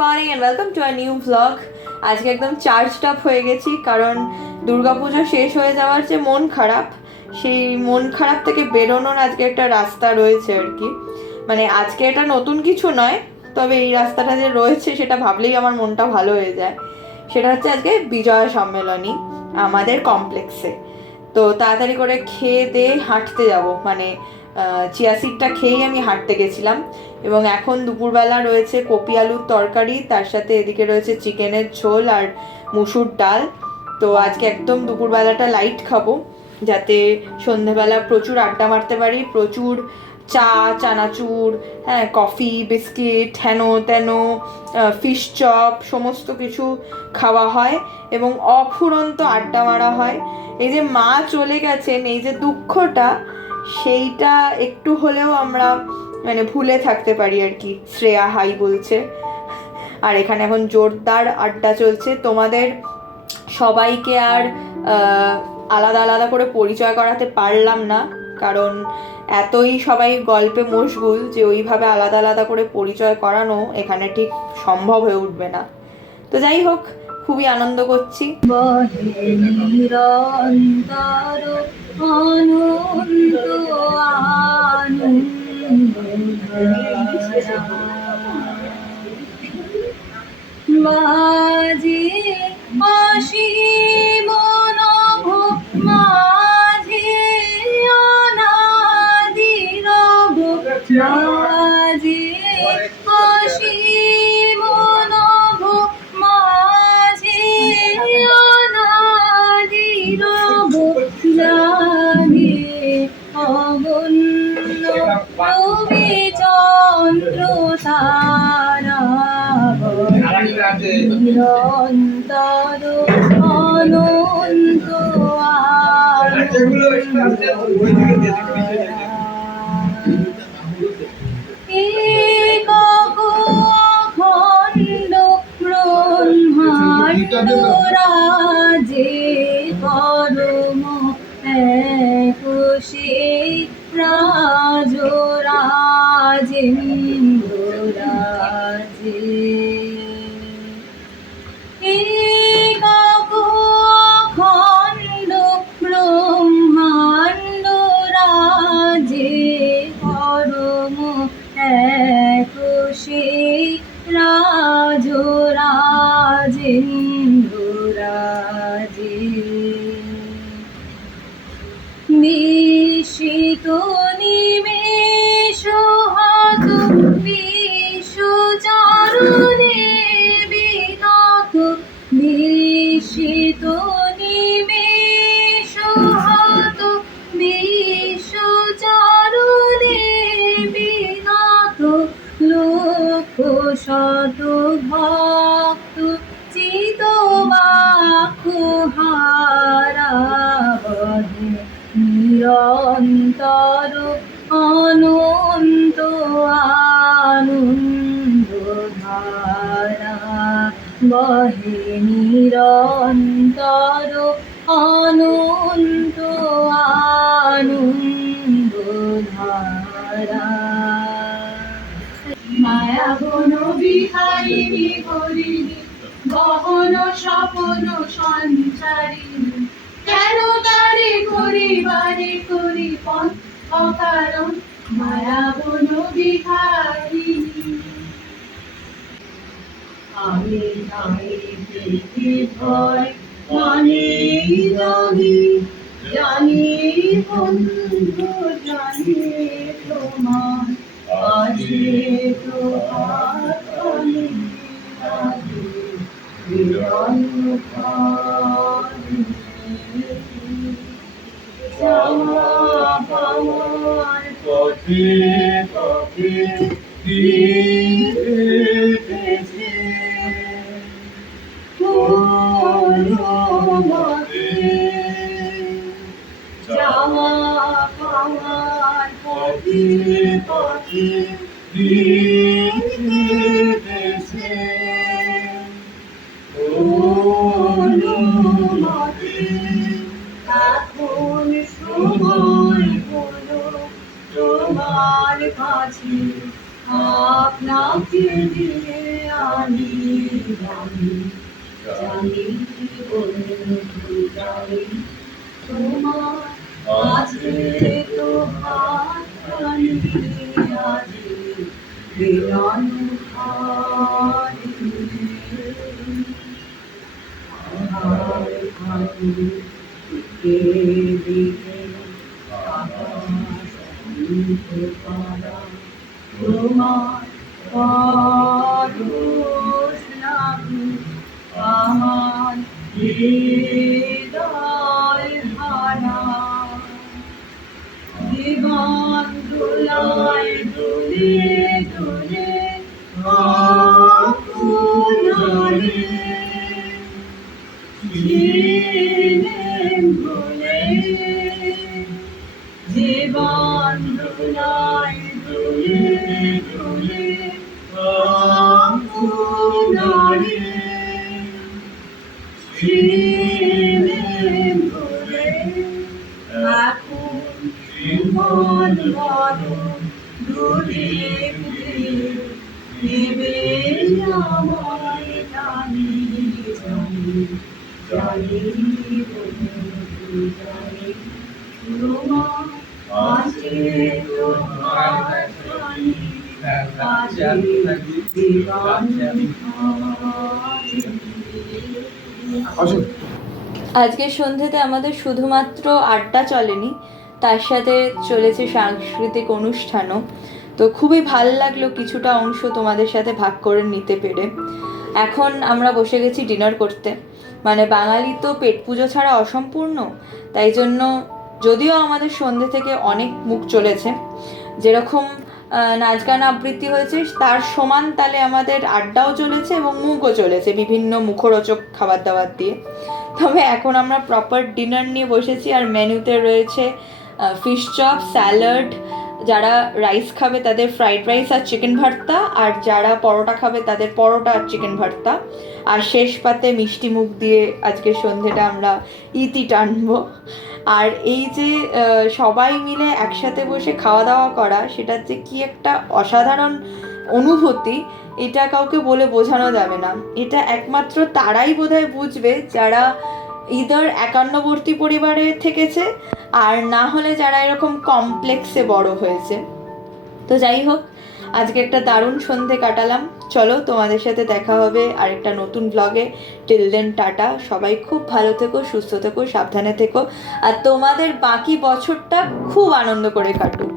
Morning and welcome to a new vlog. আজকে একদম charged up হয়ে গেছি, কারণ দুর্গাপুজো শেষ হয়ে যাওয়ার যে মন খারাপ, সেই মন খারাপ থেকে বেরোনোর আজকে একটা রাস্তা রয়েছে আর কি। মানে আজকে এটা নতুন কিছু নয়, তবে এই রাস্তাটা যে রয়েছে সেটা ভাবলেই আমার মনটা ভালো হয়ে যায়। সেটা হচ্ছে আজকে বিজয়া সম্মেলনী আমাদের কমপ্লেক্সে। তো তাড়াতাড়ি করে খেয়ে দিয়ে হাঁটতে যাব, মানে চিয়া সিডটা খেয়েই আমি হাঁটতে গেছিলাম। এবং এখন দুপুরবেলা রয়েছে কপি আলুর তরকারি, তার সাথে এদিকে রয়েছে চিকেনের ঝোল আর মুসুর ডাল। তো আজকে একদম দুপুরবেলাটা লাইট খাবো, যাতে সন্ধেবেলা প্রচুর আড্ডা মারতে পারি, প্রচুর চা, চানাচুর, হ্যাঁ, কফি, বিস্কিট, হেন তেন, ফিশ চপ, সমস্ত কিছু খাওয়া হয় এবং অফুরন্ত আড্ডা মারা হয়। এই যে মা চলে গেছেন, এই যে দুঃখটা, সেইটা একটু হলেও আমরা মানে ভুলে থাকতে পারি আর কি। শ্রেয়া হাই বলছে, আর এখানে এখন জোরদার আড্ডা চলছে। তোমাদের সবাইকে আর আলাদা আলাদা করে পরিচয় করাতে পারলাম না, কারণ এতই সবাই গল্পে মশগুল যে ওইভাবে আলাদা আলাদা করে পরিচয় করানো এখানে ঠিক সম্ভব হয়ে উঠবে না। তো যাই হোক, খুবই আনন্দ করছি। বাজে অসীম নভ মাঝে অনাদি রব, বাজে অসীম নভ মাঝে অনাদি রব, জাগে অগণ্য রবি চন্দ্র তারা, নিরন্তর অনন্ত একক অখণ্ড ব্রহ্মাণ্ড রাজে পরম এক সেই রাজ রাজেন্দ্র রাজে, একক অখণ্ড ব্রহ্মাণ্ড রাজে পরম এক সেই রাজ রাজেন্দ্র রাজে, নিশিত নিমেষ হত বিশ্বচরণে বিনত, নিশিত নিমেষ হত বিশ্বচরণে বিনত, লক্ষ শত ভক্ত চিত বাক্য হারা, বহে নিরন্তর অনন্ত আনন্দ ধারা, বহে নিরন্তর অনন্ত আনন্দ ধারা। মায়া বন বিহারিণী হরিণী গহন স্বপন সঞ্চারিণী, কেন তারে করিবারে করি পথ অকারণ, মায়া বন বিহারিণী। আমি নাই পেতে ভয় মনে জানি, জানি বন্ধু জানি তোমার, আজে তোমার কালে আজে চাওয়া পাওয়ার পথে পথে দিয়েছে মতে, চাওয়া পাওয়ার পথে পথে দিয়েছে মতে। এখন সময় হলো তোমার কাছে আপনাকে জানি জানি জানি বন্ধু জানি তোমার আছে তো হাতখানি আজি বিরানো হারি আহার খানি দিকে দিকে আকাশ অন্ধ পারা তোমার পরশ লাগু আমার হৃদয় হারা জীবন দুলায় দুলিয়ে দুলে আপনারে ছিলেন ভুলে জীবন দুলায় দুলে দুলে আপনারে ছিলেন ভুলে এখন মন মরণ দূরে নেবে আমায় জানি জানি জানি বন্ধু জানি তোমার আছে তোমার জানি আজি দিবানি আজকের সন্ধ্যেতে আমাদের শুধুমাত্র আড্ডা চলেনি, তার সাথে চলেছে সাংস্কৃতিক অনুষ্ঠানও। তো খুবই ভালো লাগলো কিছুটা অংশ তোমাদের সাথে ভাগ করে নিতে পেরে। এখন আমরা বসে গেছি ডিনার করতে। মানে বাঙালি তো পেট পুজো ছাড়া অসম্পূর্ণ, তাই জন্য যদিও আমাদের সন্ধ্যে থেকে অনেক মুখ চলেছে, যেরকম নাচ গান আবৃত্তি হয়েছে তার সমান তালে আমাদের আড্ডাও চলেছে এবং মুখও চলেছে বিভিন্ন মুখরোচক খাবার দাবার দিয়ে। তবে এখন আমরা প্রপার ডিনার নিয়ে বসেছি, আর মেনুতে রয়েছে ফিশ চপ, স্যালাড, যারা রাইস খাবে তাদের ফ্রাইড রাইস আর চিকেন ভর্তা, আর যারা পরোটা খাবে তাদের পরোটা আর চিকেন ভর্তা, আর শেষ পাতে মিষ্টি মুখ দিয়ে আজকের সন্ধ্যেটা আমরা ইতি টানবো। আর এই যে সবাই মিলে একসাথে বসে খাওয়া দাওয়া করা, সেটার যে কি একটা অসাধারণ অনুভূতি, এটা কাউকে বলে বোঝানো যাবে না। এটা একমাত্র তারাই বোধহয় বুঝবে যারা ইদার একান্নবর্তী পরিবারে থেকেছে, আর না হলে যারা এরকম কমপ্লেক্সে বড় হয়েছে। তো যাই হোক, আজকে একটা দারুণ সন্ধে কাটালাম। চলো, তোমাদের সাথে দেখা হবে আরেকটা নতুন ব্লগে। Till then tata. সবাই খুব ভালো থেকো, সুস্থ থেকো, সাবধানে থেকো, আর তোমাদের বাকি বছরটা খুব আনন্দ করে কাটুক।